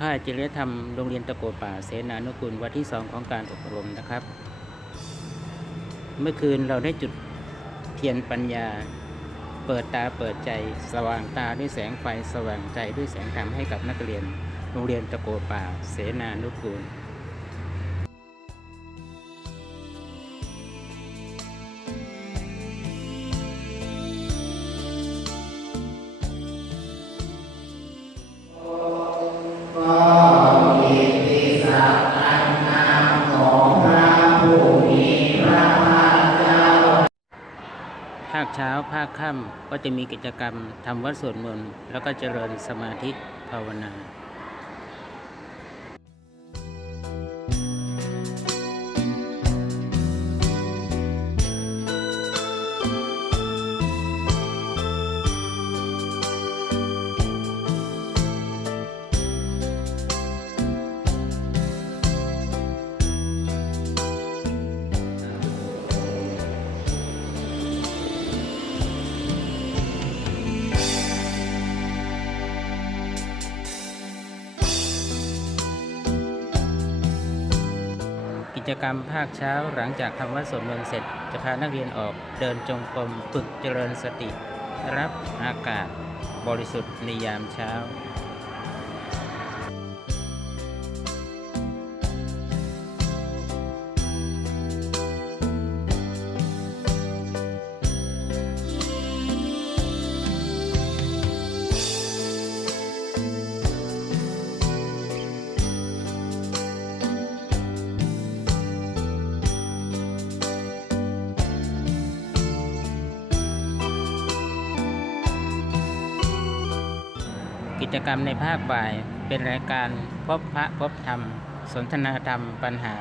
ค่ายจริยธรรมโรงเรียนตะโกป่าเสนานุกุลวันที่สองของการอบรมนะครับ เมื่อคืนเราได้จุดเทียนปัญญา เปิดตาเปิดใจ สว่างตาด้วยแสงไฟ สว่างใจด้วยแสงธรรมให้กับนักเรียน โรงเรียนตะโกป่าเสนานุกูล เช้าภาคค่ำก็จะมีกิจกรรมทำวัดสวดมนต์แล้วก็เจริญสมาธิภาวนา กิจกรรมภาคเช้าหลังจากทำวัดสวดมนต์เสร็จ จะพานักเรียนออกเดินจงกรมฝึกเจริญสติ รับอากาศบริสุทธิ์ในยามเช้า กิจกรรมในภาคบ่าย เป็นรายการพบพระพบธรรม สนทนาธรรมปัญหา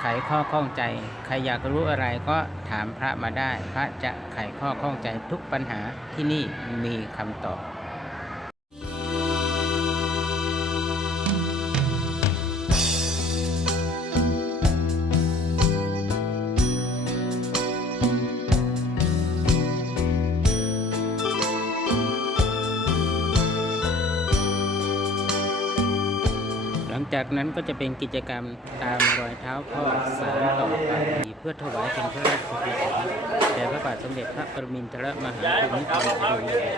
ไขข้อข้องใจ ใครอยากรู้อะไรก็ถามพระมาได้ พระจะไขข้อข้องใจทุกปัญหาที่นี่มีคำตอบ จากนั้นก็จะเป็นกิจกรรมตามรอยเท้าพ่อสารต่อไปเพื่อถวายเป็นพระราชกุศลแด่พระบาทสมเด็จพระปรมินทรมหาภูมิพลอดุลยเดช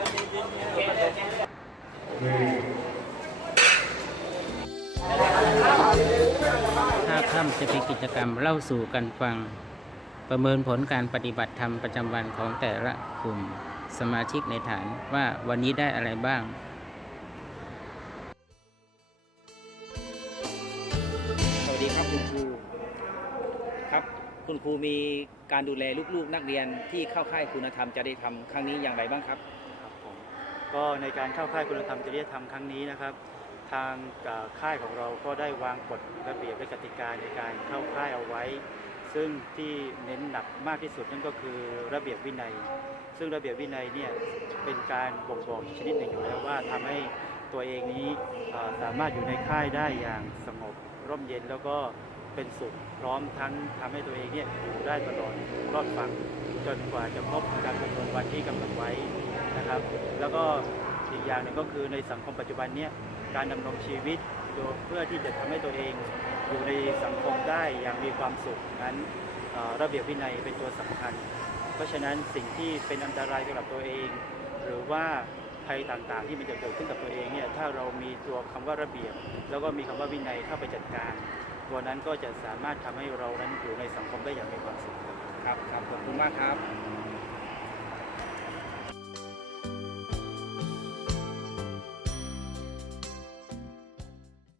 ถ้าค่ำจะเป็นกิจกรรมเล่าสู่กันฟัง ประเมินผลการปฏิบัติธรรมประจำวันของแต่ละกลุ่มสมาชิกในฐานว่าวันนี้ได้อะไรบ้าง คุณครูครับคุณครูมีการดูแลลูกๆ นักเรียนที่เข้าค่ายคุณธรรมจริยธรรมครั้งนี้อย่างไรบ้างครับ ครับผมก็ในการเข้าค่ายคุณธรรมจริยธรรมครั้งนี้นะครับ ทางค่ายของเราก็ได้วางกฎระเบียบและกติกาในการเข้าค่ายเอาไว้ ซึ่งที่เน้นหนักมากที่สุดนั่นก็คือระเบียบวินัย ซึ่งระเบียบวินัยเนี่ยเป็นการบ่งบอกชนิดหนึ่งอยู่แล้วว่าทำให้ ตัวเองนี้สามารถอยู่ในค่ายได้อย่างสงบร่มเย็นแล้วก็เป็นสุขพร้อมทั้งทำให้ตัวเองเนี่ยอยู่ได้ตลอดรอดฟังจนกว่าจะพบการกำหนดวันที่กำหนดไว้นะครับ แล้วก็อีกอย่างหนึ่งก็คือในสังคมปัจจุบันเนี้ยการดำรงชีวิตโดยเพื่อที่จะทำให้ตัวเองอยู่ในสังคมได้อย่างมีความสุขนั้นระเบียบวินัยเป็นตัวสำคัญ เพราะฉะนั้นสิ่งที่เป็นอันตรายสำหรับตัวเอง หรือว่า ภัยต่างๆ ที่มันจะเกิดขึ้นกับตัวเองเนี่ยถ้าเรามีตัวคำว่าระเบียบ แล้วก็มีคำว่าวินัยเข้าไปจัดการตัวนั้นก็จะสามารถทำให้เรานั้นอยู่ในสังคมได้อย่างมีความสุขครับครับขอบคุณมากครับ